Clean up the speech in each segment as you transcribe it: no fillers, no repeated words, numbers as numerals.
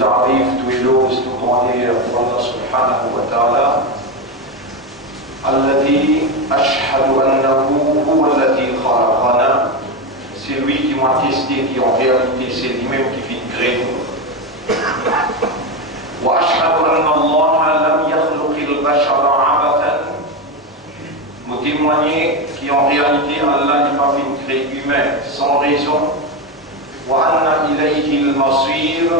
تعريف تويلوز تقالير الله سبحانه وتعالى الذي أشهد أنه هو الذي خلقنا. C'est lui qui m'a testé, qui en réalité c'est lui-même qui vit créer nous. وأشهد أن الله لم يخلق البشر عبثا. Vous témoignez qu'en réalité Allah n'est pas fait créer humain sans raison. وأن إليه المصير,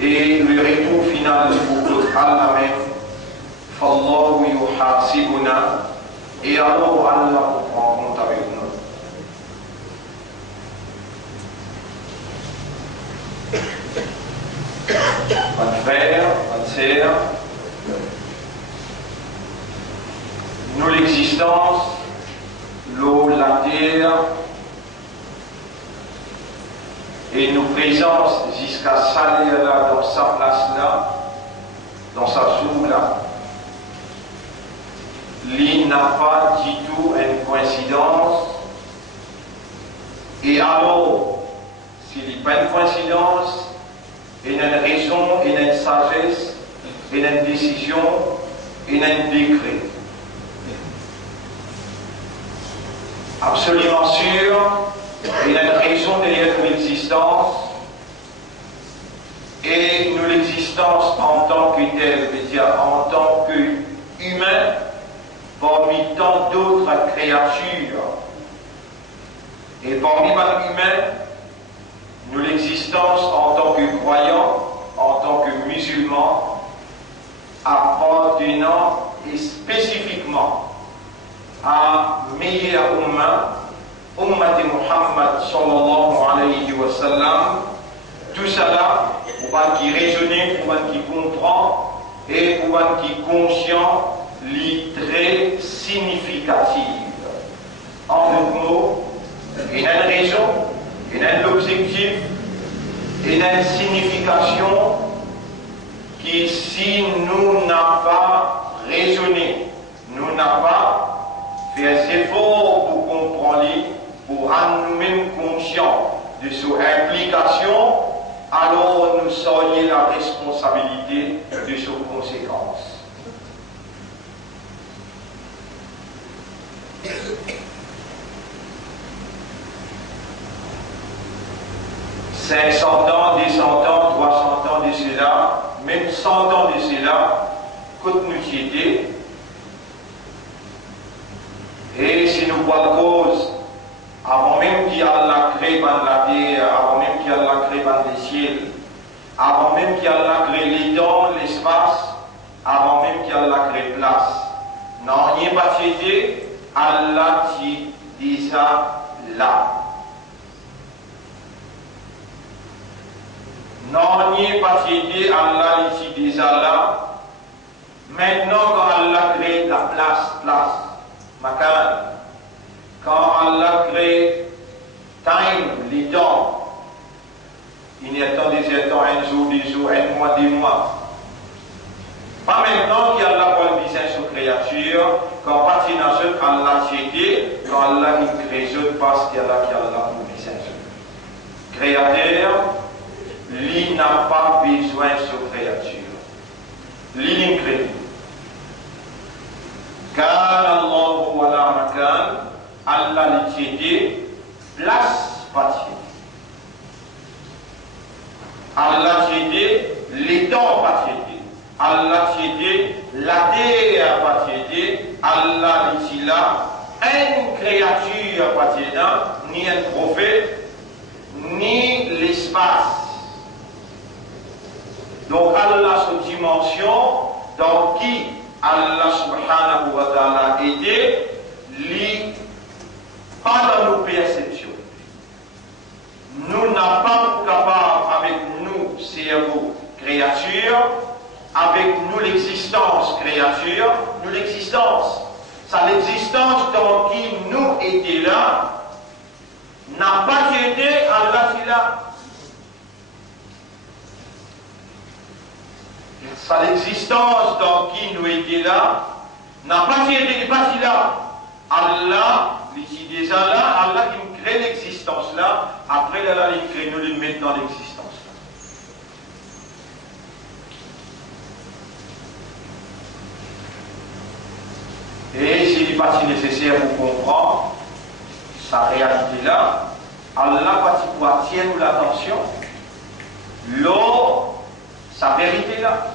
et le retour final pour Allah même. فالله يحاسبنا, et alors Allah prend compte avec nous. Bonne frère, bonne sœur, nous l'existence, l'eau, la terre, et nos présences jusqu'à salir là, dans sa place là, dans sa soupe là, il n'a pas du tout une coïncidence. Et alors, s'il n'est pas une coïncidence, il y a une raison, il y a une sagesse, il y a une décision, il y a un décret. Absolument sûr, il y a une raison derrière l'existence, et nous l'existence en tant que telle, c'est-à-dire en tant qu'humain, parmi tant d'autres créatures. Et parmi les humains, nous l'existence en tant que croyants, en tant que musulmans, appartenant et spécifiquement à meilleur umma Muhammad sallallahu alayhi wa sallam. Tout cela, pour un qui raisonne, pour un qui comprend et pour un qui conscient, les très significative. En d'autres mots, il y a une raison, il y a un objectif, il y a une signification qui, si nous n'avons pas raisonné, nous n'avons pas fait un effort pour comprendre, pour rendre nous-mêmes conscients de son implication, alors nous serions la responsabilité de ses conséquences. 500 ans, 200 ans, 300 ans de cela, même 100 ans de cela, côte nous était. Et si nous voyons cause, avant même qu'il y ait la créé par la terre, avant même qu'il y ait la créé par les ciels, avant même qu'il y ait la créé les temps, l'espace, avant même qu'il y ait la créé place, non, il n'y a pas été, Allah dit déjà là. Non, il n'y a pas été, Allah dit déjà là. Maintenant, quand Allah crée la place, makan, quand Allah crée time, les temps, il y a temps, des temps, un jour, des jours, un mois, des mois. Pas maintenant qu'il y a Allah pour le business sur créature, quand partie dans ce qu'Allah c'était, quand Allah il crée ce parce qu'il y a Allah qui a Allah pour le business. Créateur, lui n'a pas besoin de cette créature. Lui crée. Car Allah wa la makan, Allah l'était, place partie. Allah l'était, les temps partie. Allah t'aide, la terre pas t'aider, Allah dit là, une créature pas t'aider, ni un prophète, ni l'espace. Donc Allah cette dimension dans qui Allah subhanahu wa ta'ala aidé, lit pas dans nos perceptions. Nous n'avons pas capable avec nous, cerveau, créature, avec nous l'existence créature, nous l'existence. Ça l'existence dans qui nous était là, n'a pas aidé Allah qui là. Ça l'existence dans qui nous était là, n'a pas aidé, pas là. Allah, ici déjà là, Allah qui nous crée l'existence là, après Allah il crée nous le met dans l'existence là. pas si nécessaire pour comprendre sa réalité là, Allah va attirer nous l'attention, sa vérité là.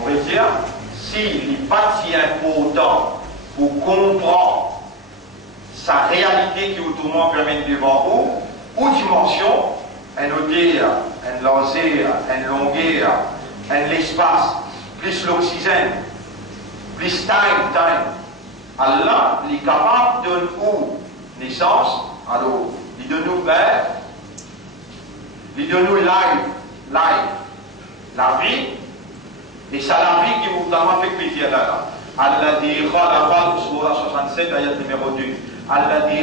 On va dire, s'il n'est pas si important pour comprendre sa réalité qui autrement permet devant vous, ou dimension, un hauteur, un laser, un longueur, un l'espace, plus l'oxygène, plus time. Allah est capable de nous naissance, alors, il donne nous père, il donne nous life, la vie, et c'est la vie qui vous a fait plaisir là. Allah dit, Surah 67, ayat numéro 2. Allah dit,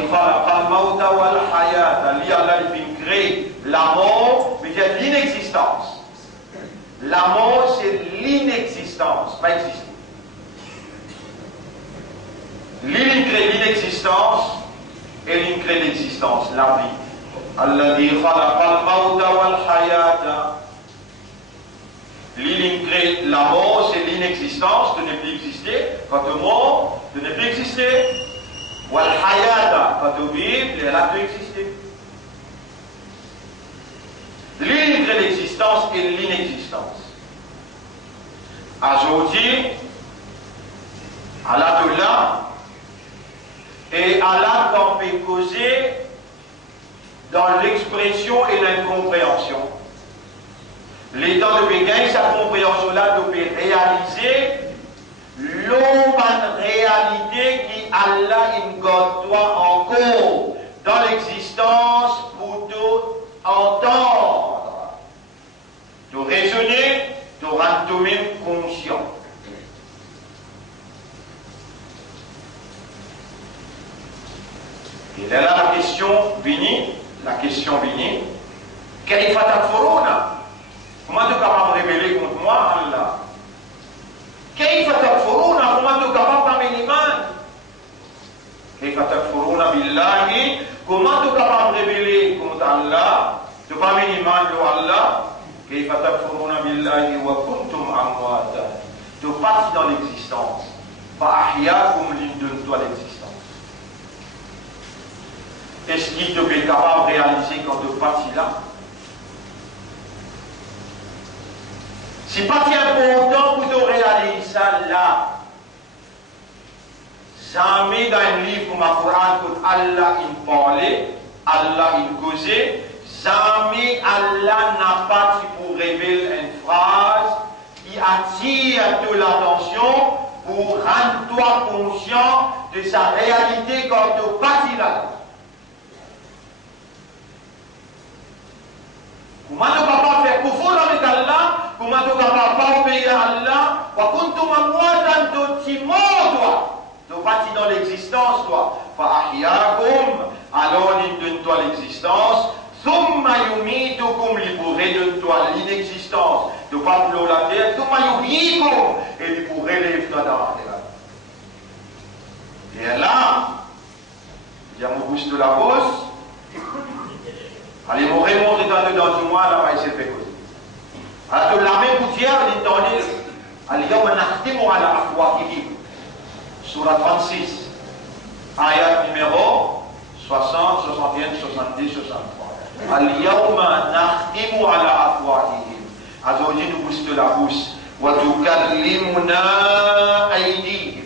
Allah il crée la mort, mais c'est l'inexistence. La mort, c'est l'inexistence, pas exister. Il crée l'inexistence et il crée l'existence, la vie. Allah dit, il crée la mort, c'est l'inexistence, de ne plus exister. Quand tu mort, de ne plus exister. Wal hayata, quand tu vis, elle a pu exister. Il crée l'existence et l'inexistence. Aujourd'hui, Allah te l'a, et Allah t'en fait causer dans l'expression et l'incompréhension. L'état de gagner sa compréhension-là de réaliser l'autre réalité qui Allah incarne toi encore dans l'existence pour te entendre, te raisonner, te rendre toi-même conscient. Et là, la question vient, quelle est ta forona? Comment tu es capable de révéler contre moi, Allah? كيف تكفرون comment tu es capable d'amener l'iman? كيف تكفرون بالله comment tu es capable de révéler contre Allah? Tu pas amener l'iman de Allah? كيف تكفرون بالله وكنتم أمواتا. Tu passes dans l'existence. فأحياكم donne-toi l'existence. Est-ce qu'il te est capable de réaliser quand tu passes là? C'est pas si important pour te réaliser ça là. Jamais dans un livre comme le Coran que Allah il parlait, Allah il causait, jamais Allah n'a pas pour révéler une phrase qui attire toute l'attention pour rendre toi conscient de sa réalité quand tu passes là. Comment tu vas pas faire pour avec Allah? Comment tu vas pas obéir à Allah? Quand tu vas moi tu parti dans l'existence, toi. Alors il donne-toi l'existence. Thumma yumitukum, il pourrait donner-toi l'inexistence. Tu vas pour la terre. Thumma yuhyikum, et il pourrait lever-toi dans la terre. Et là, il y a mon bouche de la bosse. Allez, mon remonte dans du mois, là, va essayer de faire cause. Alors, la même gouttière, elle est donnée. Allez, on a nakhtimu ala afwahihim. Surah 36. Ayat numéro 60, 61, 70, 63. Al-yawma nakhtimu ala afwahihim. Aujourd'hui, nous bouche de la bouche. Wa tukallimuna aydihim.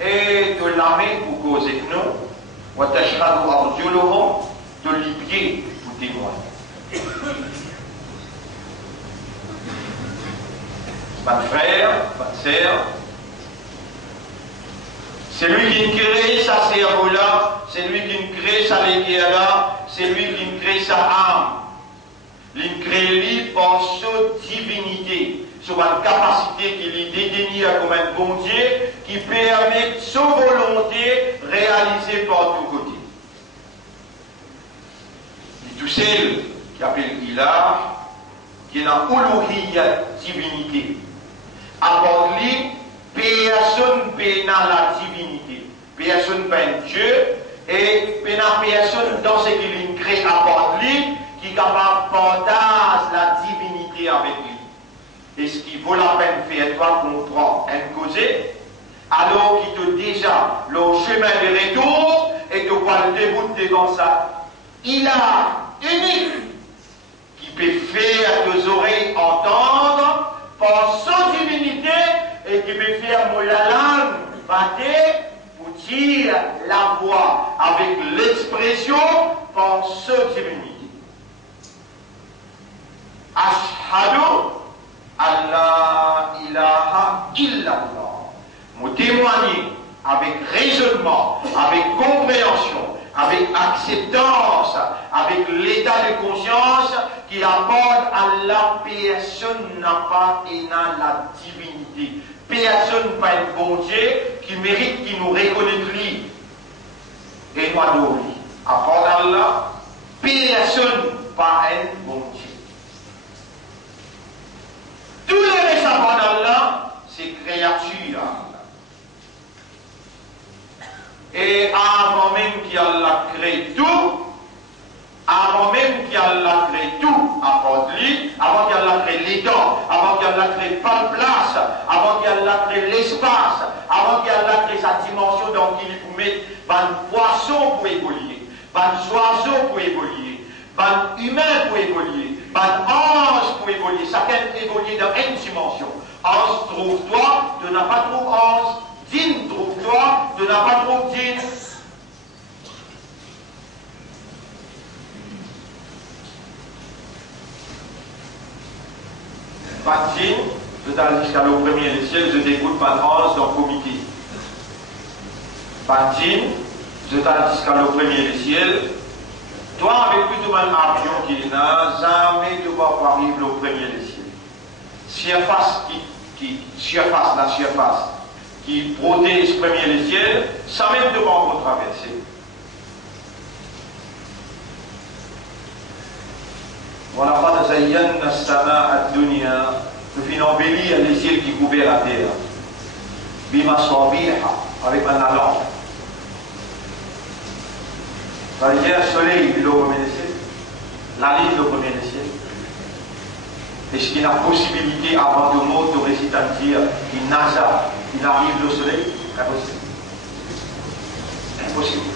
Et de la main pour causer que nous. Wa tashhadu arjuluhum. De les pieds pour témoigner. Pas de frère, pas de sœur. C'est lui qui crée sa cerveau-là, c'est lui qui crée sa léguère-là, c'est lui qui crée sa âme. Il crée lui par sa divinité, sur une capacité qu'il est détenue comme un bon Dieu, qui permet sa volonté réalisée par tous côtés. Tout celle qui appelle Ilah, qui est dans l'Uluhiyya, divinité. À part lui, personne n'a la divinité. Personne n'a un Dieu, et personne dans ce qu'il crée à part lui, qui est capable de partager la divinité avec lui. Et ce qui vaut la peine de faire, toi comprendre un causé, alors qu'il te déjà le chemin de retour et que quoi le déboute devant ça. Il a unique qui peut faire tes oreilles entendre par son divinité et qui peut faire mon la langue battre pour dire la voix avec l'expression par son divinité. Ashhadu an la ilaha illallah. Vous témoignez avec raisonnement, avec compréhension, avec acceptance, avec l'état de conscience qui apporte à la personne n'a pas et n'a la divinité. Personne pas un bon Dieu qui mérite qu'il nous reconnaisse lui et nous adore lui. À part Allah, personne pas un bon Dieu. Tous les récemment d'Allah, c'est créature. Et avant même qu'Allah crée tout, avant même qu'Allah crée tout, avant lui, avant qu'Allah crée les temps, avant qu'Allah crée pas de place, avant qu'Allah crée l'espace, avant qu'Allah crée sa dimension dans qu'il vous met un poisson pour évoluer, un oiseau pour évoluer, un humain pour évoluer, un ange pour évoluer, chacun évolue dans une dimension. Ange trouve-toi, tu n'as pas trouvé ange. Dîne, trouve-toi, tu n'as pas trouvé dîne. Pas de dîne, je t'allais jusqu'à le premier des ciels, je t'écoute pas d'ange dans le comité. Pas de dîne, je t'allais jusqu'à le premier des ciels. Toi, avec plus de mal avion qu'il n'a, jamais tu vas pas arriver au premier des ciels. Surface surface, la surface qui protège le premier des ciels, ça même ne va pas traverser. Voilà, pas de Zayyan, Nastana, Ad-Dunya, nous finissons embellir les ciels qui couvrent la terre. Bima Sabiha, avec un allant. Ça veut dire, le soleil, il est au premier des ciels, la ligne, au premier des ciels. Est-ce qu'il y a la possibilité, avant de mot, de réciter un dire, il nasa, il arrive le soleil? Impossible. Impossible.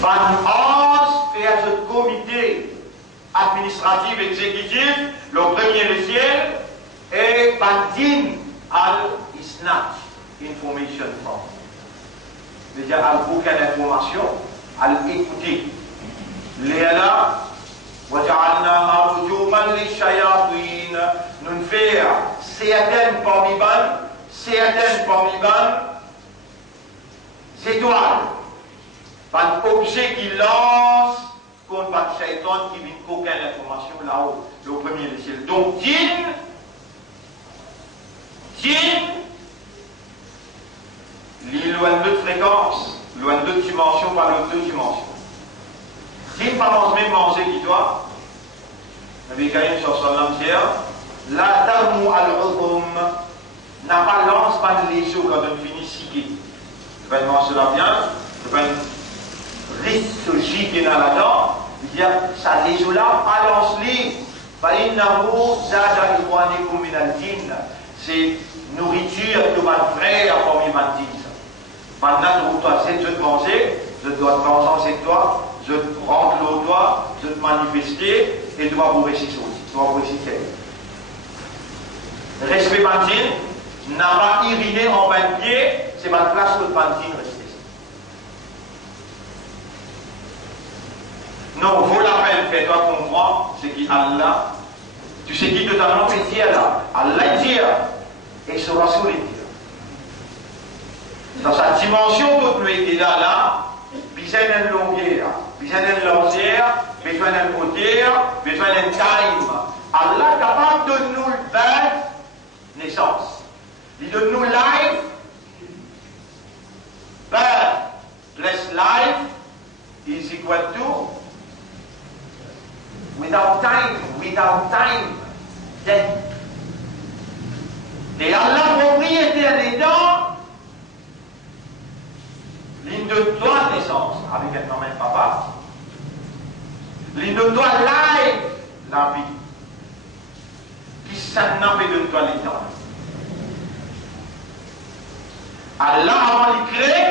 Van Hans fait ce comité administratif exécutif, le premier le ciel, et Bandin al-Isnat, Information Form. C'est-à-dire, al bouquin d'information, al écouter. Léala, وَجَعَلْنَاهَا رُجُومًا لِلشَّيَاطِينَ. Nous faire certaines parmi étoiles, un objet qui lance contre un shaitan qui vient aucune information là-haut, le premier du ciel. Donc, djinn, loin de fréquence, loin de dimension par l'autre dimension. Djinn pas manger même manger qui doit. Nabi Karim sur son entière, la tarmou al-udhum n'a pas lance pas les jours quand on finit siqué. Je vais manger la viande, je vais risque ce J qui est là-dedans, il dit ça les jours là, balance-les. C'est nourriture que ma frère parmi ma dîme. Maintenant, pour toi, c'est de te manger, je dois te manger avec toi, je te rendre l'eau toi, je te manifester et tu vas vous réciter aussi. Tu vas vous réciter. Respect Bantine n'a pas iriné en 20 pieds, c'est ma place de Bantine rester. Non, vaut la peine, fais-toi comprendre, c'est qui Allah. Tu sais qui totalement fait dire là. Allah dit et ce Rasoul dit. Dans sa dimension, toute nous était là, besoin d'une longueur, besoin d'une largeur, besoin d'une hauteur, besoin d'un time. Allah est capable de nous le naissance. Il donne nous life, birth plus life is equal to without time, death. Et Allah, propriétaire des dents, ligne de toi naissance, avec un nom même papa, ligne de toi life, la vie, qui s'en de toi les dents. Allah, avant de créer,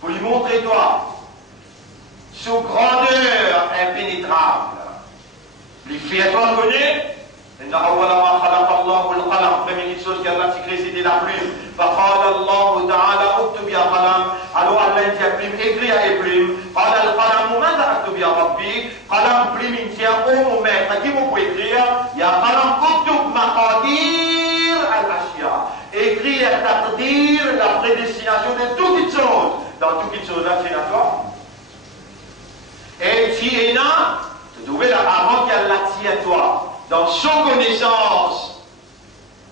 pour lui montrer toi, sous grandeur impénétrable. Les fait toi connaît, première chose qu'Allah a créé, c'était la plume. فقال الله تعالى اكتب يا قلم. Alors Allah dit à plume, écris à plume. قال القلم ماذا اكتب يا ربي. قلم plume il tient au mon maître. Qui vous pouvez écrire. يا قلم اكتب مقادير الاشياء. Écris à taqdir, la prédestination de toutes les choses. Dans toutes les choses là, c'est à toi. Et si il y a, tu devais avant qu'Allah tire à toi dans son connaissance.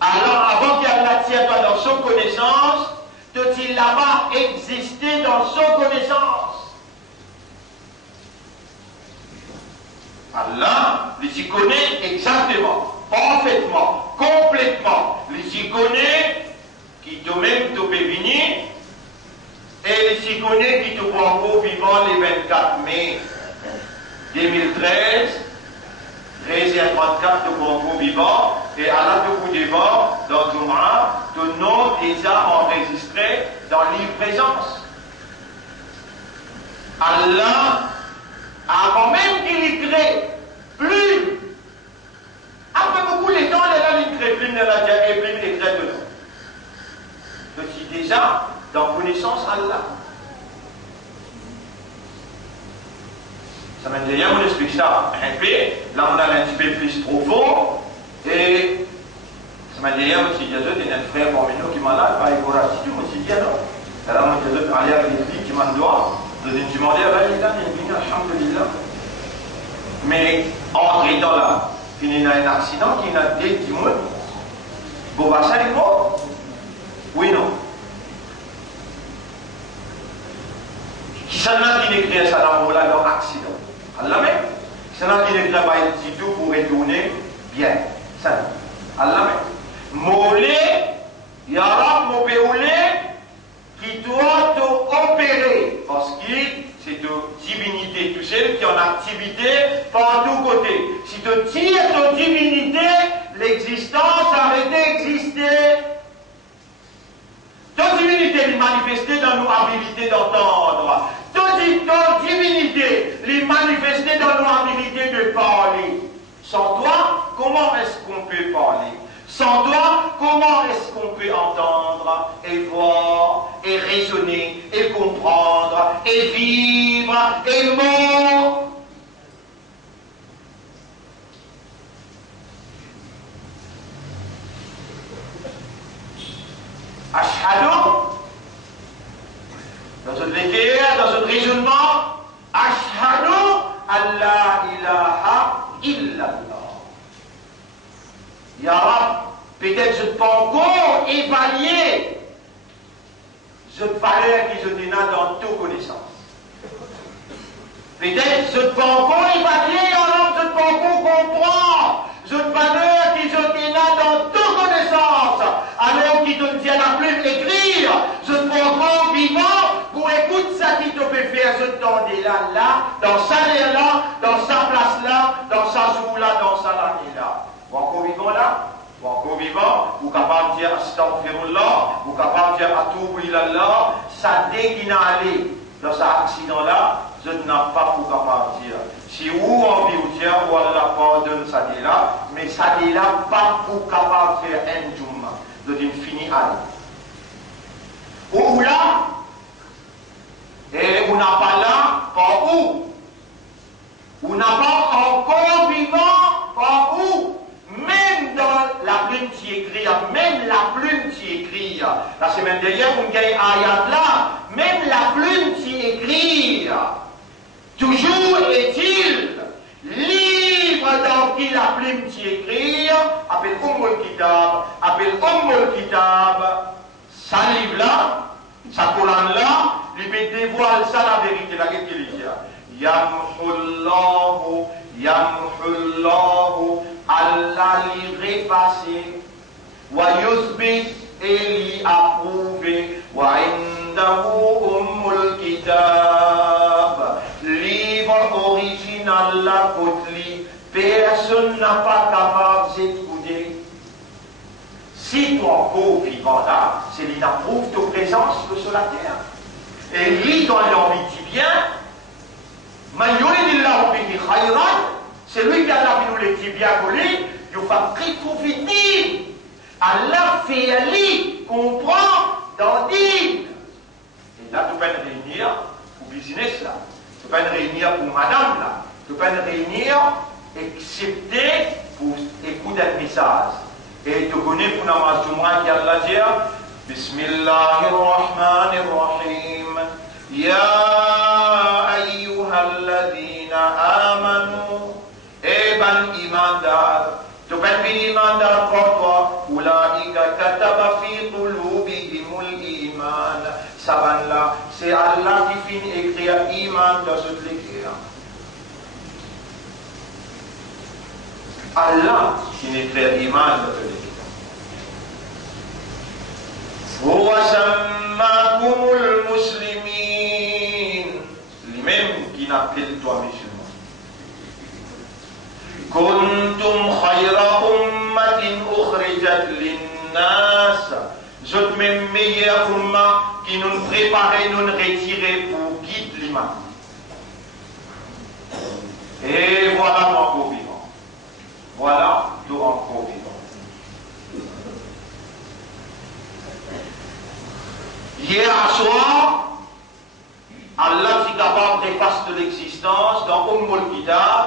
Alors, avant qu'Allah tire à toi dans son connaissance, peut-il là-bas exister dans son connaissance? Allah les y connaît exactement, parfaitement, complètement. Les y connaît qui toi-même te peut venir et les y connaît qui te prend pour vivant les 24 mai 2013. 13 et 34 de Congo vivant, et Allah te vous devant dans Jum'a, de nom déjà enregistré dans livre présence. Allah, avant même qu'il crée plume, après beaucoup de temps, il crée plume, il a plume écrit de nous. Je suis déjà dans connaissance Allah. Ça m'a dit, on explique ça un peu, là on a un petit peu plus profond, et ça m'a dit, aussi, il y a un frère parmi nous qui m'a là, il va y si tu m'as dit, non. Alors, moi, il y a aller à l'église qui m'a dit, je lui ai demandé, alhamdulillah. Mais, en étant là, il y a un accident qui a dit, dis-moi, bon, bah, ça est mort. Oui, non. Qui s'en a qui écrit ça dans leur accident? Allah même. C'est là qu'il est travaillé du tout pour retourner bien. Ça. Allah même. Molé, Yarab Mobéoulé, qui doit opérer. Parce que c'est de divinité, tout seul qui est en activité par tous côtés. Si tu tires ton divinité, l'existence arrête d'exister. Ton divinité est manifestée dans nos habilités d'entendre. Ton divinité est manifestée dans nos habilités de parler. Sans toi, comment est-ce qu'on peut parler? Sans toi, comment est-ce qu'on peut entendre et voir et raisonner et comprendre et vivre et mourir? Ashhadu, dans notre lecture, dans notre raisonnement, Ashhadu an la ilaha illallah. Ya Rab, peut-être je ne peux encore évaluer cette valeur qui se déna dans toute connaissance. Peut-être je ne peux encore évaluer, Ya Rab, je ne peux encore comprendre cette valeur qui se déna dans toute connaissance. Alors qu'il te dit à la plume écrire, je ne peux encore vivant pour écouter ça qui te peut faire ce temps là, dans sa là, dans sa place là, dans sa jour là, dans sa l'année là. Ou encore vivant là, ou encore vivant, ou capable de dire astaghfirullah, ou capable de dire atubu ilallah, ça dès qu'il n'a allé dans cet accident là, je n'ai pas pour capable de dire. Si ou envie ou dire, ou Allah pardonne ça dit là, mais ça dit là pas pour capable de faire un jumma, de dire fini à ou là, et on n'a pas là, par où? On n'a pas encore vivant, par où? Même dans la plume qui écrit, même la plume qui écrit, la semaine dernière, on gagne ayat là, même la plume qui écrit, toujours est-il, livre dans qui la plume qui écrit, appelle Ummul Kitab, ça livre là, sa Coran là, lui peut dévoiler ça la vérité, la guerre qu'il dit. Yamhullahu, Allah lui repasser, wa yusbit et lui approuver, wa indahu Ummul Kitab, livre original la côte li, personne n'a pas capable d'écouter. si tu encore vivant là, c'est l'inapprouve de présence sur la terre. Et lui, dans l'envie de bien, c'est lui qui a la vie les tibias collés, il va prétrouver. Allah fait ali, comprend, dans dit. Et là, tu peux réunir pour business là, tu peux réunir pour madame là, tu peux réunir excepté pour écouter un message. Et tu connais pour namaz Jumu'ah qui Allah dit Bismillahirrahmanirrahim Ya ayyuhalladhina amanu Eban imandar Tu peux venir imandar pour toi Ulaika kataba fi qulubihimul iman Saban là, c'est Allah qui finit écrire iman dans cette lecture. Allah qui écrit iman dans cette lecture. وَسَمَّاكُمُ الْمُسْلِمِينَ Lui-même qui n'appelle toi musulman. كُنْتُمْ خَيْرَ أُمَّةٍ أُخْرِجَتْ لِلنَّاسِ Zot même meilleur umma qui nous préparait, nous retirer pour guider l'imam. Et voilà mon encore vivant. Voilà tout encore vivant. Hier à soir, Allah est capable d'effacer de l'existence dans Ummul Kitab.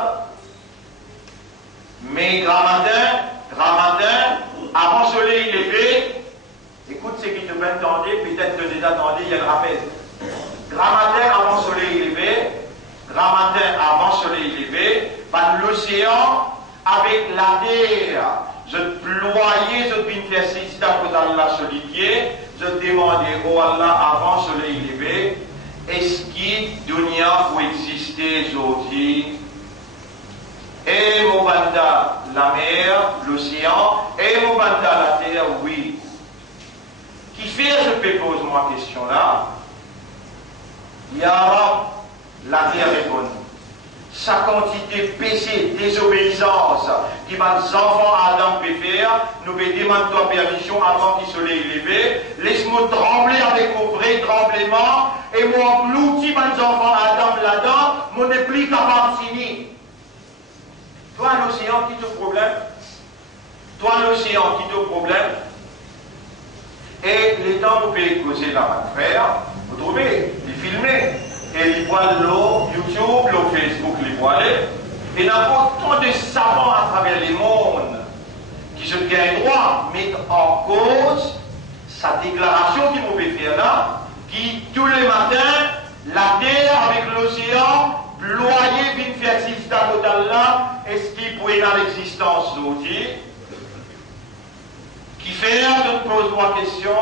Mais grand matin, avant le soleil levé, écoute ce qui te peut entendre, peut-être que déjà entendu, il y a le rappel. Grand matin avant le soleil levé, par l'océan avec la terre, je ployais, je bin faire sista pour Allah solidier, je demandais au Allah avant le soleil levé, est-ce que dunya peut exister aujourd'hui? Et mon banda, la mer, l'océan, et mon banda, la terre, oui. Qui fait, je peux poser moi question là. Ya Rab, la terre est bonne. Sa quantité péché, désobéissance, qui va les enfants Adam peut faire, nous peut demander toi permission avant qu'il soleil levé. Laisse-moi trembler avec mon vrai tremblement, et moi englouti mes enfants Adam là-dedans, mon n'est plus capable de finir. Toi, l'océan qui te problème. Et les temps, vous pouvez causer là, mon frère, vous trouvez, les filmer, et les voient l'eau, YouTube, le Facebook, les voient, et il y a autant de savants à travers les mondes qui se gagnent droit, mettent en cause sa déclaration qu'il pouvait faire là, qui tous les matins, la terre avec l'océan, ployer d'une fertilité d'Allah, est-ce qu'il pourrait dans l'existence d'aujourd'hui? Qui fait, je pose moi question,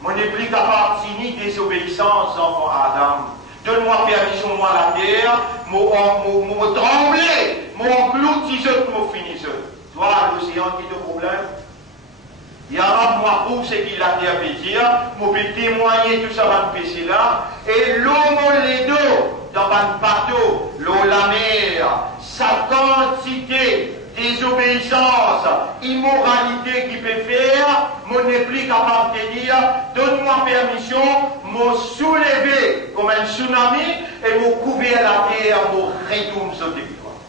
mon n'est plus capable de finir désobéissance, enfant Adam. Donne-moi permission, moi la terre, mon trembler, mon englouti, je me finisse. Toi, l'océan qui te problème? Il y a moi pour ce qu'il a terre veut dire, je peux témoigner tout ça dans le péché là, et l'eau, les deux, dans un bateau, l'eau, la mer, sa quantité, désobéissance, immoralité qui peut faire, mon n'est plus capable de dire, donne-moi permission, me soulever comme un tsunami et me couvrir la terre, me retourner sur tes doigts.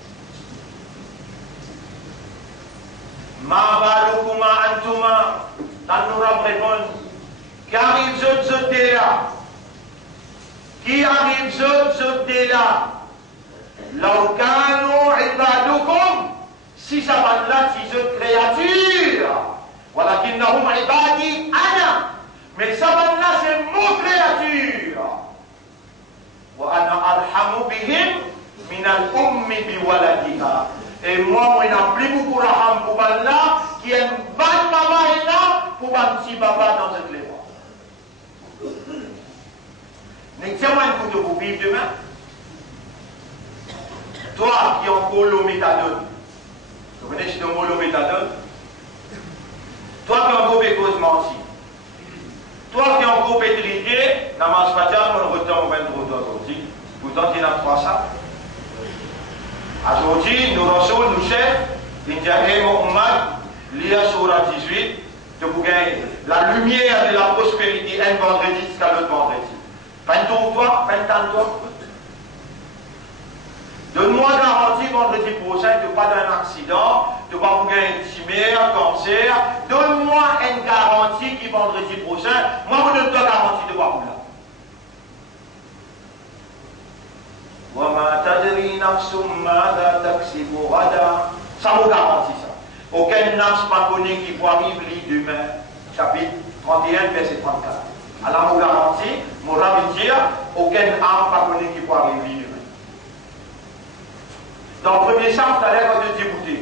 Ma balukuma antuma, Tanouram répond, qu'arrive ce là? Qui arrive ce là? Laukanu ibadukum, si ça va là, si je créature, voilà qu'il n'a pas dit Anna, mais ça va là, c'est mon créature. Wa ana arhamu bihim min al-ummi bi waladiha. Et moi, je n'ai plus beaucoup de raham pour là, qui est une bonne maman et là, pour un petit papa dans cette lèvre. N'examine un coup de vous vivre demain. Toi qui es en colométhadone, vous venez chez le molométhadone, toi qui es en groupe cause menti, toi qui es en groupe étriqué, n'a mange pas tard, on retourne au 23 aujourd'hui, pourtant il y en a 300. Aujourd'hui, nous recevons, nous chefs, l'India Mohamed, l'IA Surah 18, de vous gagner la lumière de la prospérité un vendredi jusqu'à l'autre vendredi. Peine-toi, peine-toi. Donne-moi garantie vendredi prochain de pas d'un accident, de pas vous gagner tumeur, cancer. Donne-moi une garantie qui vendredi prochain, moi je donne toi garantie de pas vous là. Ça vous garantit ça. Aucun nafs pas connu qui peut arriver demain. Chapitre 31, verset 34. Alors, vous garantit, mon rabbi dire, aucun âme pas connu qui peut arriver demain. Dans le premier chapitre, tu as l'air de débouter.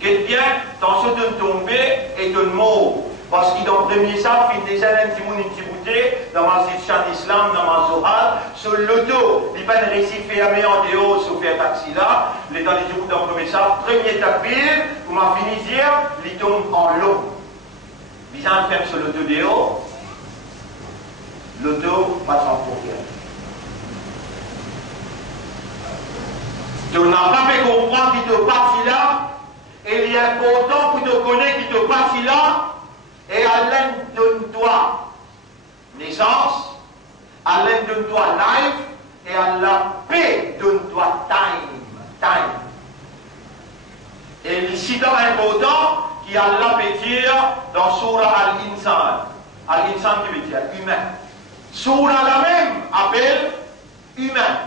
Quelqu'un, dans ce de tomber et de mort. Parce que dans le premier chapitre, il y a des gens qui débouté dans ma situation d'islam, dans ma zohar, sur l'auto, il n'y a pas de récit fermé en dehors, sauf un taxi là. Les temps des déboutés dans le premier chapitre, premier tapis, pour ma finir dire, il tombe en l'eau. Bizarre de faire sur l'auto dehors, l'auto passe en courrier. Tu n'as pas fait comprendre qu'il te parti là, et il est important pour te connaître qu'il te parti là, et Allah donne-toi naissance, Allah donne-toi life, et Allah paix donne-toi time. Et ici, dans important, qui Allah peut dire dans Surah Al-Insan. Al-Insan qui veut dire humain. Surah la même appelle humain.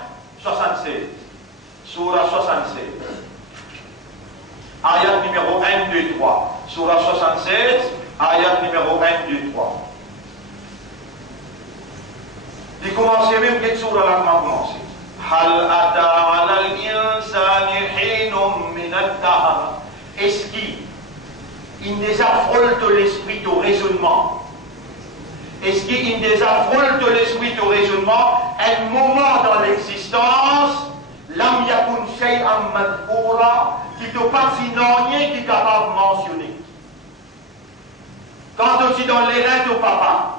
76. Surah 76. Ayat numéro 1, 2, 3. Surah 76, ayat numéro 1, 2, 3. Il commençait même cette surah là comment commencer. Hal ata ala al-insani hinum min ad-dahr. Est-ce qu'il désaffole de l'esprit au raisonnement? Est-ce qu'il désaffole de l'esprit au raisonnement un moment dans l'existence lam yakun shay'an madhkura qui te passe rien qui est capable de mentionner. Quand tu es dans les reins de papa,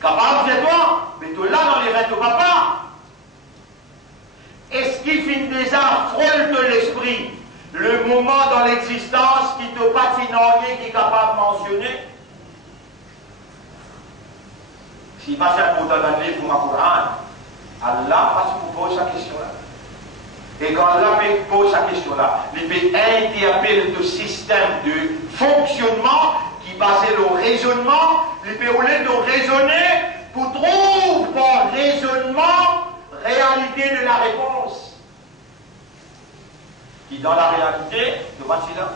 capable c'est toi, mais tu es là dans les reins de papa. Est-ce qu'il finit déjà frôle de l'esprit le moment dans l'existence qui te passe rien qui est capable de mentionner? Si pas un mot dans le livre pour ma Coran, Allah passe pour poser sa question-là. Et quand Allah pose sa question-là, il peut interpeller le système de fonctionnement qui basé le raisonnement, il peut au lieu de raisonner pour trouver par raisonnement réalité de la réponse. Qui dans la réalité, de voici là.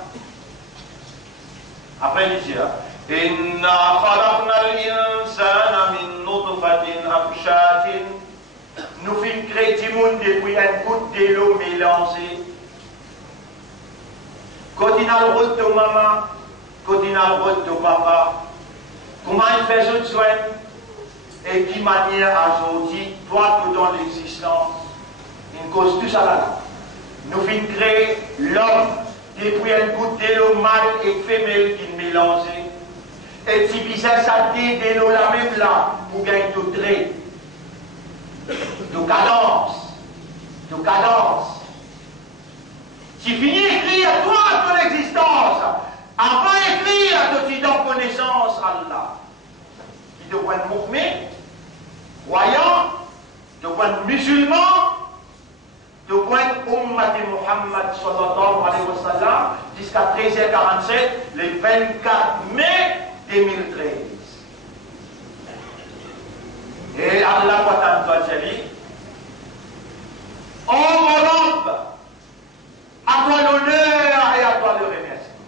Après il dit là, Inna khalaqna al-insana min nutfatin amshatin. Nous fîmes créer du monde depuis un goutte de l'eau mélangée. Quand il a le rôle de maman, quand il a le rôle de papa, comment il fait ce soin et qui manière aujourd'hui, toi tout dans l'existence, une cause tout ça là. Nous fîmes créer l'homme depuis un goutte de l'eau mâle et femelle qui mélangée. Et si bizarre ça dit de l'eau la même là, pour gagner tout trait. De cadence. Tu finis d'écrire toi ton existence. Avant d'écrire, tu donnes connaissance à Allah. Qui te point de mu'min, croyant, de point de musulman, de point Ummat Muhammad sallallahu alayhi wa sallam, jusqu'à 13h47, le 24 mai 2013. Et Allah wa dit, oh mon Rabb, à toi l'honneur et à toi le remerciement.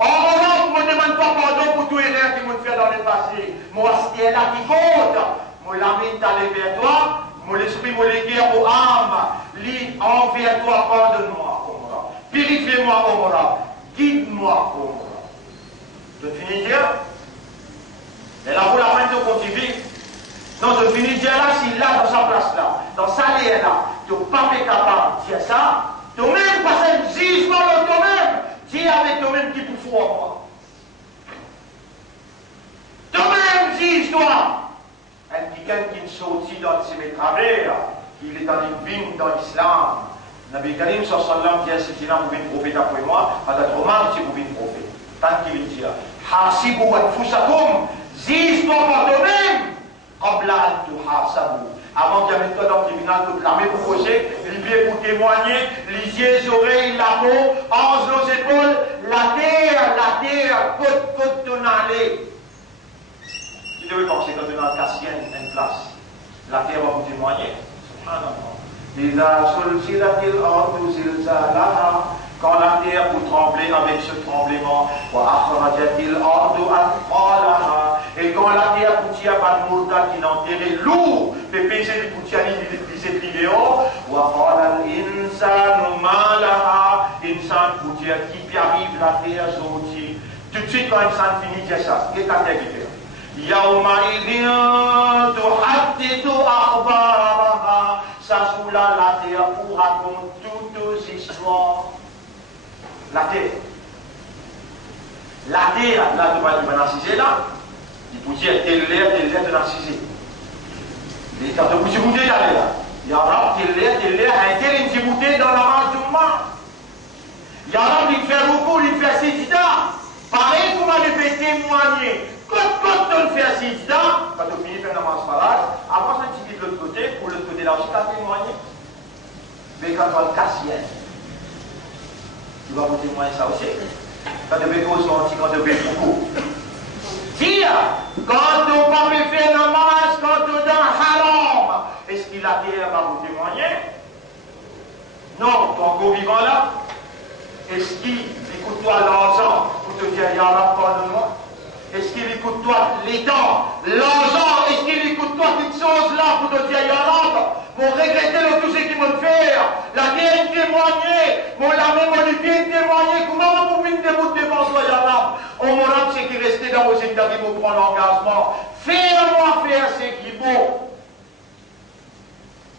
Oh mon Rabb, ne me demande pas pardon pour tout erreur qui m'ont fait dans le passé. Moi, c'est là qui compte. Mon lamine t'allait vers toi, mon esprit me légué aux âmes. Lis envers toi, pardonne-moi, oh mon Rabb. Purifie-moi, oh mon Rabb. Guide-moi, oh mon Rabb. Je finis de dire, et là pour la fin de continuer. Non, je finis de dire là, s'il là, dans sa place là, dans sa lière là, tu n'es pas capable de dire ça, toi-même, passer un jugement de toi-même, dis avec toi-même qui pour foi moi. Toi-même, juge-toi. Un quelqu'un qui est sorti dans ses travers, il est dans une vigne dans l'islam. Nabi Karim sallallahu alayhi wa sallam dit, c'est là, vous êtes prophète après moi, pas d'être mal si vous êtes prophète. Tant qu'il dit, Hasibu anfusakum, zise-toi par toi-même, qabla an tuhasabu. Avant qu'il y ait une méthode dans le tribunal, toute l'armée pour causer, les pieds pour témoigner, les yeux, les oreilles, la peau, hanches, nos épaules, la terre, côte ton allée. Tu devais penser quand tu es dans le Cassien, une place. La terre va vous témoigner. Quand la terre vous tremblez avec ce tremblement, et quand la terre vous tient pas de mourda qui n'enterre lourd, fait peser les poutianis, les vidéos, insan poutier qui arrive la terre, tout de suite quand insan finit, c'est ça, qu'est-ce que la terre qui fait? Yawma'idhin tuhaddithu akhbaraha. Ça sous la terre pour raconter toutes les histoires. La terre. La terre, là, tu vas narciser là. Il peut dire tel l'air de narciser. Les cartes de bouche boutées là. Il y a tel l'air, un tel une bouteille dans la marche du monde. Il y a un qui fait beaucoup, il fait sida. Pareil, vous m'avez fait témoigner. Quand on fait sida, quand on finit de faire la marche parade, avant ça, tu quittes de l'autre côté, pour l'autre côté là aussi, tu as témoigné. Mais quand on casse rien, tu vas vous témoigner ça aussi. Quand on fait cause, quand on fait beaucoup. Dire, quand on va faire la marche, quand on est dans haram, est-ce qu'il a terre va vous témoigner? Non, ton go vivant là, est-ce qu'il écoute-toi l'argent pour te dire, Yallah, pardonne-moi? Est-ce qu'il écoute toi les dents, l'argent? Est-ce qu'il écoute toi toutes choses là pour te dire Yallah, pour regretter le tout ce qu'ils vont faire? La terre témoigner, mon lame, mon vient témoigner. Comment vous venez de vous devant toi Yallah? On m'aura ce qui restait dans vos états qui vous prend l'engagement. Fais-moi faire ce qui est beau.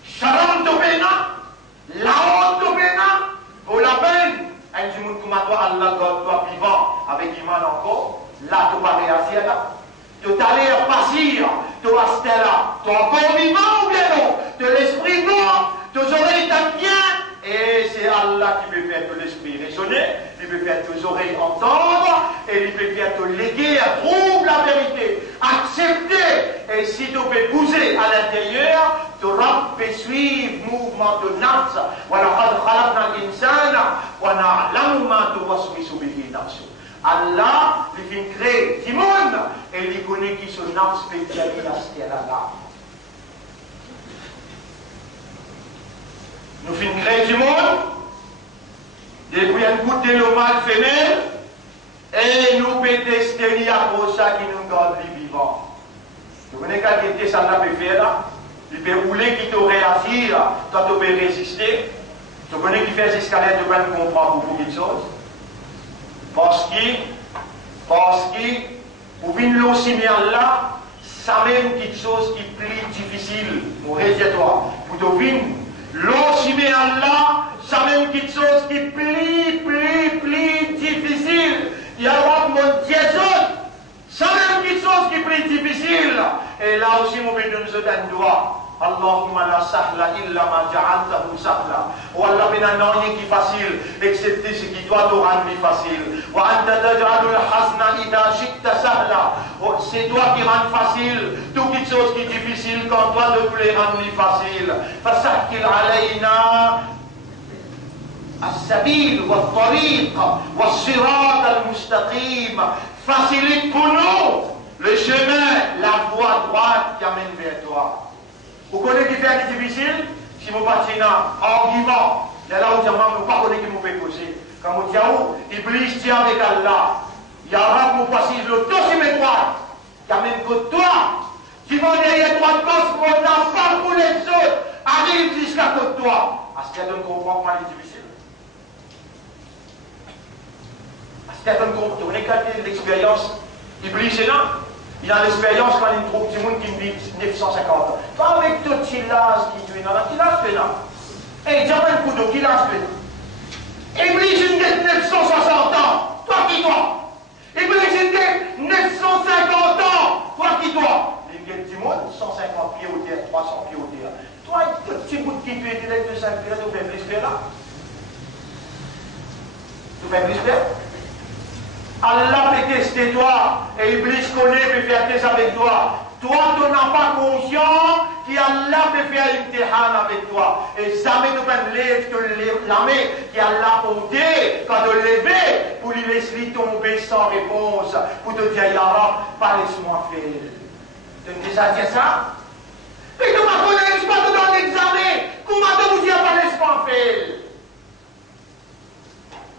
Shalom to bena, la honte to bena, pour la peine. Un du monde comme toi, Allah, toi vivant, avec Iman encore. Là, tu vas réagir là. Tu as l'air passir, tu vas rester là. Tu es encore vivant ou bien non? Tu as l'esprit bon, tes oreilles t'aiment bien. Et c'est Allah qui peut faire ton esprit raisonner, il peut faire tes oreilles entendre, et il peut faire te léguer, trouve la vérité, accepter. Et si tu peux bouger à l'intérieur, tu peux suivre le mouvement de nafs. Allah, il vient créer du monde et il connaît qui son âme spécialiste à là. Nous finissons créer du monde, depuis un goûter le mal féminin, et nous pétester à cause ça qui nous garde les vivants. Vous connaissez quand ça n'a pas fait là, il peut rouler qui te réagir, toi tu peux résister. Tu connais qui fait des escaliers, tu peux comprendre beaucoup de choses. Parce que, pour venir au cimetière là, ça même quelque chose qui est plus difficile. Pour toi. Pour venir au cimetière là, ça même quelque chose qui est plus difficile. Il y a mon Dieu, ça même quelque chose qui est plus difficile. Et là aussi, mon béni nous donne un doigt. Allahumma la sahla illa ma ja'altahu sahla. Oh Allah, il n'y a rien qui est facile, excepté ce qui doit te rendre facile. Wa anta taj'alul hazna idha shi'ta sahla. C'est toi qui rends facile toute chose qui est difficile quand toi de les rendre facile. Fasahkil alayna السبيل والطريق والصراط المستقيم. Facilite pour nous le chemin, la voie droite qui amène vers toi. Vous connaissez qui fait difficile? Si vous partez dans argument, là où vous ne pas connaître qui vous fait causer. Quand vous dites, Iblis tient avec Allah, il y aura pour passer le dossier droit, qui amène que toi, qui vont derrière toi de cause, pour n'en pas pour les autres, arrive jusqu'à côté de toi. Est-ce qu'il y a de comprendre comment il est difficile? Est-ce qu'il y a de comprendre? Vous connaissez l'expérience? Iblis est là. Il a l'expérience quand il trouve du monde qui me dit 950 ans. Pas avec tout l'âge qui est dans la l'âge fait là. Et il dit un coup d'eau, qui l'âge fait là. Iblis, il dit 960 ans. Toi qui toi. Iblis, il dit 950 ans. Toi qui toi. Il dit du monde 150 pieds au terre, 300 pieds au terre. Toi, tout petit bout qui tu es de 5 pieds, tu fais plus faire là. Tu fais plus faire. Allah peut tester toi, et Iblis connaît, peut faire test avec toi. Toi, tu n'as pas conscience qu'Allah peut faire une imtihan avec toi. Et jamais nous pouvons lever la main qu'Allah a ôté, quand de lever, pour lui laisser tomber sans réponse, pour te dire, Ya Rab, pas laisse-moi faire. Tu me dis ça, c'est ça? Mais comment tu ne laisses pas te donner l'examen? Comment tu nous dis, pas laisse-moi faire?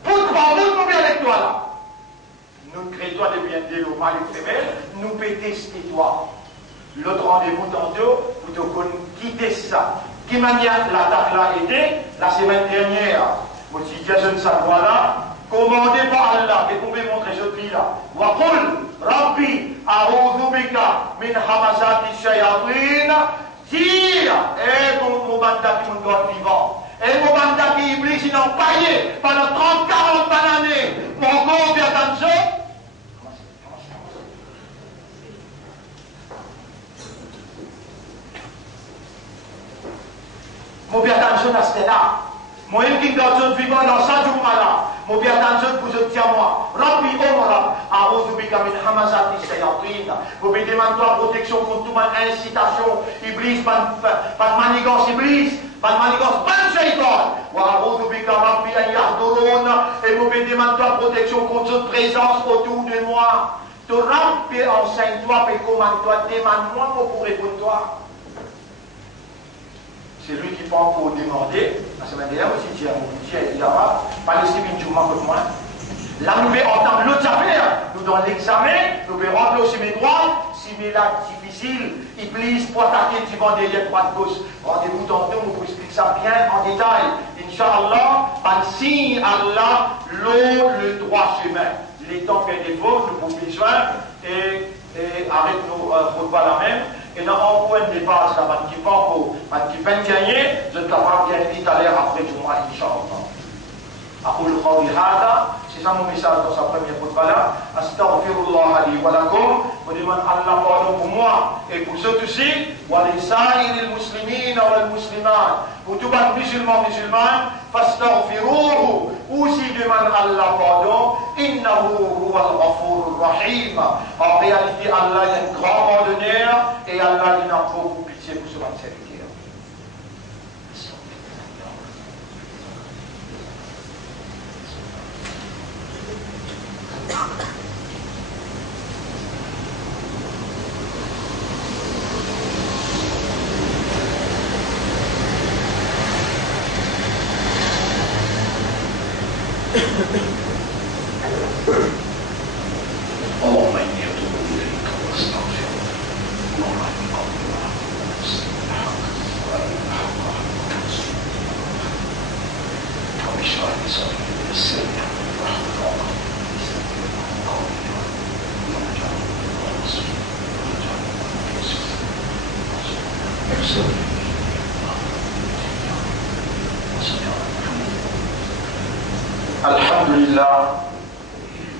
Pour combien avec toi là? Nous créons toi de bien dire au mal et très belle, nous peut tester toi. L'autre rendez-vous tantôt, pour te quitter ça. De quelle manière la date là était, la semaine dernière, aussi je ne sais pas là, commandé par Allah, et vous pouvez montrer ce prix là. Wa qul Rabbi a'udhu bika min hamasati shayatin. Dire, mon banda qui est vivant, et mon banda qui est iblis, ils n'ont paillé pendant 30-40 années, pour encore faire attention. Mon bien attention à ce là. Moi, je suis dans vivant dans 100 jours là. Mon bien attention pour ce tiens moi. Rabbi Omar, a'udhu bika min hamasati shayatin. Vous pouvez demander la protection contre toute incitation, iblis, pas de manigance iblis, pas de manigance, pas de shaitan. Wa a'udhu bika rabbi an yahdurun. Et vous pouvez demander la protection contre cette présence autour de moi. Tu rabbi enseigne-toi, et commande-toi, demande-moi pour répondre toi. C'est lui qui peut encore demander. La semaine dernière aussi, il y aura Palestine, tu m'en moins. Là, nous pouvons entendre l'autre affaire. Nous, dans l'examen, nous pouvons remplir aussi mes droits. Si mes là difficile, Iblis, pour attaquer, tu vas derrière droite gauche. Rendez-vous tantôt, nous vous expliquer ça bien en détail. Inch'Allah, par signe Allah, le droit chemin. Les temps fait des fautes, nous avons besoin, et avec nos repas la même. Et dans un point de départ, c'est la qui peine gagner, je te capable bien vite aller après du mois, Inch'Allah. أقول قولي هذا c'est ça mon message dans sa première khutbah là astaghfirullah li wa lakum wa liman Allah pardon pour moi et pour ceux aussi wa li sa'iril muslimin wal muslimat pour tous les musulmans musulmanes fastaghfiruhu aussi demande Allah pardon innahu huwal ghafurur rahim. En réalité Allah est un grand pardonneur et Allah il a beaucoup pitié pour ce serviteur.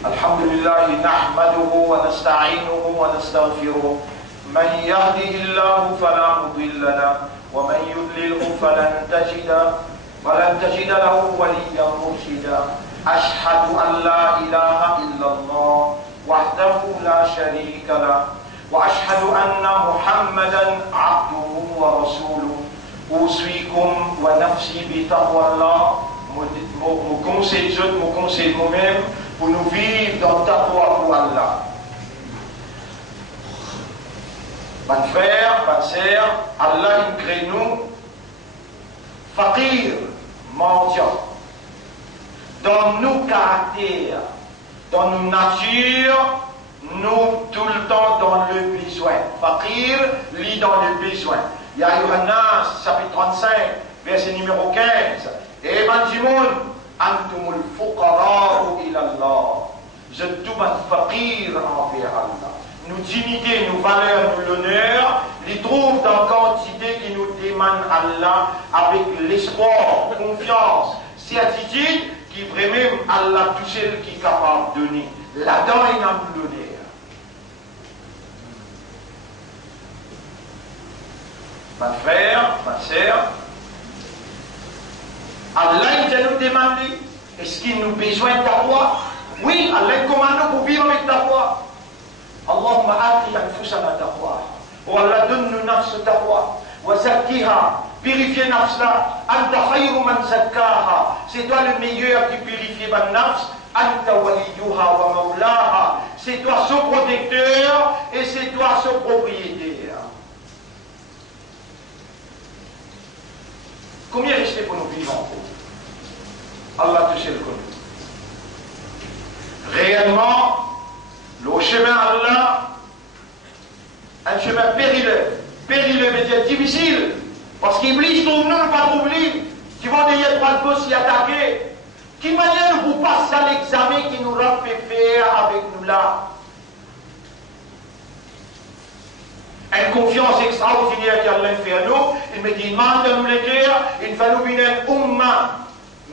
الحمد لله نحمده ونستعينه ونستغفره من يهده الله فلا مضل له ومن يضلله فلن تجد له وليا مرشدا أشهد أن لا إله إلا الله وحده لا شريك له وأشهد أن محمدا عبده ورسوله أوصيكم ونفسي بتقوى الله. Mon conseil moi-même pour nous vivre dans ta foi pour Allah. Mon frère, ma sœur, Allah il crée nous fakir, mendiants, dans nos caractères, dans nos natures, nous tout le temps dans le besoin. Fakir, lit dans le besoin. Il y a Yohannas, chapitre 35, verset numéro 15. Et Banjimoun, Antumul Fuqara'u ilallah. Je tout fakir envers Allah. Nos dignités, nos valeurs, nos l'honneur, les trouvent dans quantité qui nous demandent Allah avec l'espoir, confiance, certitude qui vraiment Allah tout seul qui est capable de donner. Là-dedans, il a nous l'honneur. Ma frère, ma sœur, Allah il nous demande, est-ce qu'il nous a besoin de ta foi? Oui, Allah commande pour vivre avec taqwa. Allahumma ati anfusana taqwa. Oh Allah, donne-nous nafs taqwa. Wa zakkiha. Purifier nafs là. Anta khayru man zakkaha. C'est toi le meilleur qui purifie ma nafs. Anta waliyuha wa maulaha. C'est toi ce protecteur et c'est toi ce propriétaire. Combien restait pour nous vivre en Allah te sait le connu. Réellement, le chemin Allah, un chemin périlleux. Périlleux veut dire difficile. Parce qu'Iblis trouve nous, pas trouver. Qui vont derrière trois de s'y attaquer. Qui manière vous passe à l'examen qui nous a fait faire avec nous là. Une confiance extraordinaire qu'Allah fait à nous. Il me dit, demande à nous les dire, il faut nous venir un umma.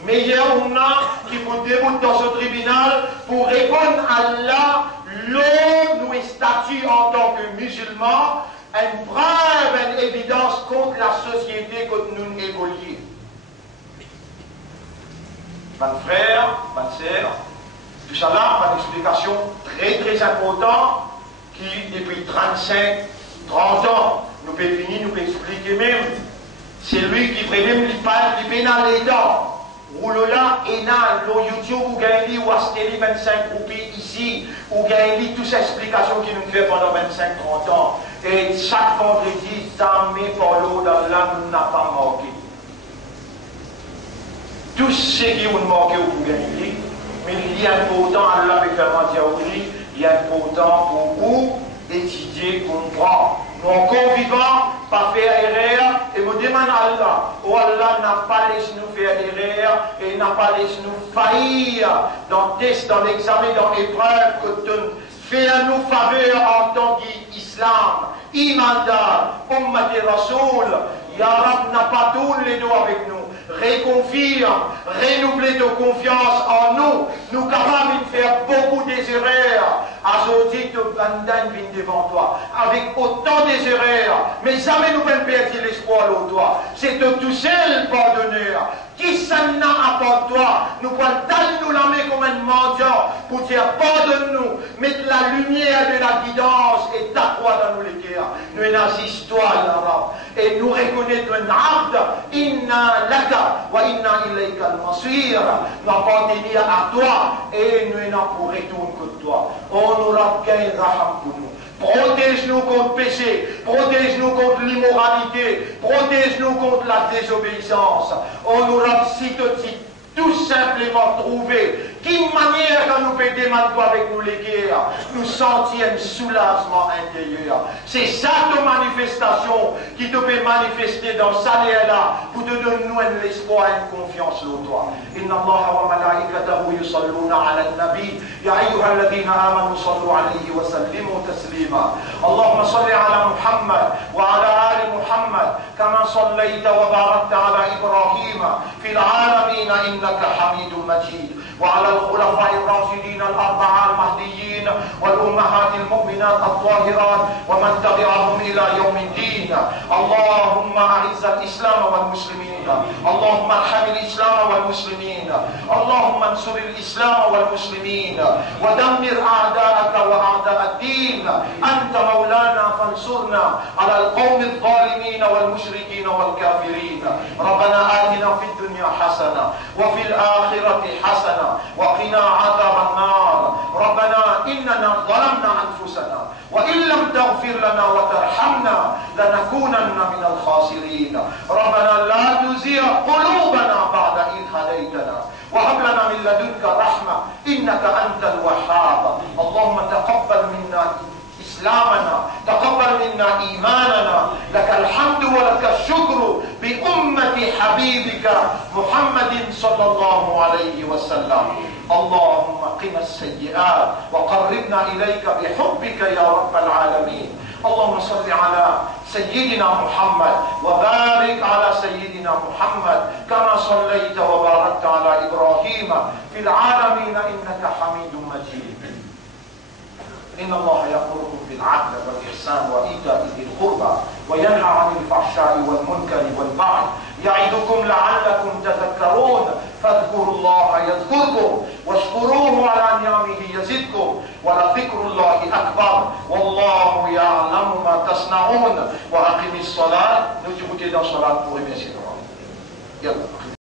Meilleur umma qui vous déboute dans ce tribunal pour répondre à Allah, l'eau nous statue en tant que musulmans, une preuve, une évidence contre la société que nous évoluons. Mon frère, ma sœur, tout ça là, une explication très importante qui, depuis 35, 30 ans, nous peut finir, nous peut expliquer même. C'est lui qui fait même les pénales les dents. Roulola, Enal, le YouTube, ou gagnez ou Asteli 25 roupies ici, ou gagnez toutes ces explications qui nous fait pendant 25-30 ans. Et chaque vendredi, ça met par l'eau dans l'âme, nous n'a pas manqué. Tout ce qui ont manqué au gagner, mais il y a important, Allah peut faire mentir aujourd'hui, il y a important pour vous étudier, comprendre. Nous encore vivants, pas faire erreur, et me demande à Allah, oh Allah n'a pas laissé nous faire erreur, et n'a pas laissé nous faillir dans le test, dans l'examen, dans l'épreuve, que tu fais à nous faveur en tant qu'Islam, Imandar, Ummati Rasoul, Ya Rab n'a pas tous les dos avec nous. Réconfirme, renouveler de confiance en nous, nous capables de faire beaucoup des erreurs. Aujourd'hui, te bandane vient devant toi, avec autant des erreurs, mais jamais nous ne perdre l'espoir au toi. C'est de tout seul pardonneur. Qui s'en a à part toi, nous pouvons nous la main comme un mendiant pour dire pardonne-nous, mettre la lumière de la guidance et ta croix dans nos cœurs. Nous assistons toi, Ya Rab, et nous reconnaissons un abd, inna laka wa inna ilayka al-masir. Nous appartenons à toi et nous n'en pourrons retourner que toi. Oh, nous Rab, gagne raham pour nous. Protège-nous contre le péché, protège-nous contre l'immoralité, protège-nous contre la désobéissance. On nous cite tout simplement trouver quelle manière quand nous pouvons demander avec nous les guerres, nous sentir un soulagement intérieur. C'est ça ta manifestation qui te peut manifester dans ça là pour te donner un espoir et une confiance en toi. Inna Allah wa malaikatahu yusalluna ala al-nabi ya ayyuha alladhina amanu sallu alayhi wa sallimu taslima. Allahumma salli ala Muhammad wa ala ali Muhammad kama sallayta wa barakta ala Ibrahim fil alamin innaka Hamidum Majid. وعلى الخلفاء الراشدين الأربعة المهديين والأمهات المؤمنات الطاهرات ومن تبعهم إلى يوم الدين. اللهم أعز الإسلام والمسلمين، اللهم ارحم الإسلام والمسلمين، اللهم انصر الإسلام والمسلمين ودمر أعداءك وأعداء الدين. أنت مولانا فانصرنا على القوم الظالمين والمشركين والكافرين. ربنا آتنا في الدنيا حسنة وفي الآخرة حسنة وقنا عذاب النار. ربنا إننا ظلمنا أنفسنا وإن لم تغفر لنا وترحمنا لنكونن من الخاسرين. ربنا لا تزغ قلوبنا بعد إذ هديتنا وهب لنا من لدنك رحمة إنك أنت الوهاب. اللهم تقبل منا إسلامنا، تقبل منا إيماننا، لك الحمد ولك الشكر بأمة حبيبك محمد صلى الله عليه وسلم. اللهم قنا السيئات وقربنا إليك بحبك يا رب العالمين. اللهم صل على سيدنا محمد وبارك على سيدنا محمد كما صليت وباركت على إبراهيم في العالمين إنك حميد مجيد. إن الله يأمركم بالعدل والإحسان وإيتاء ذي القربى وينهى عن الفحشاء والمنكر والبغي يعدكم لعلكم تذكرون فاذكروا الله يذكركم واشكروه على نعمه يزدكم ولذكر الله أكبر والله يعلم ما تصنعون وأقم الصلاة. Nous écoutons dans la salat pour remercier Allah.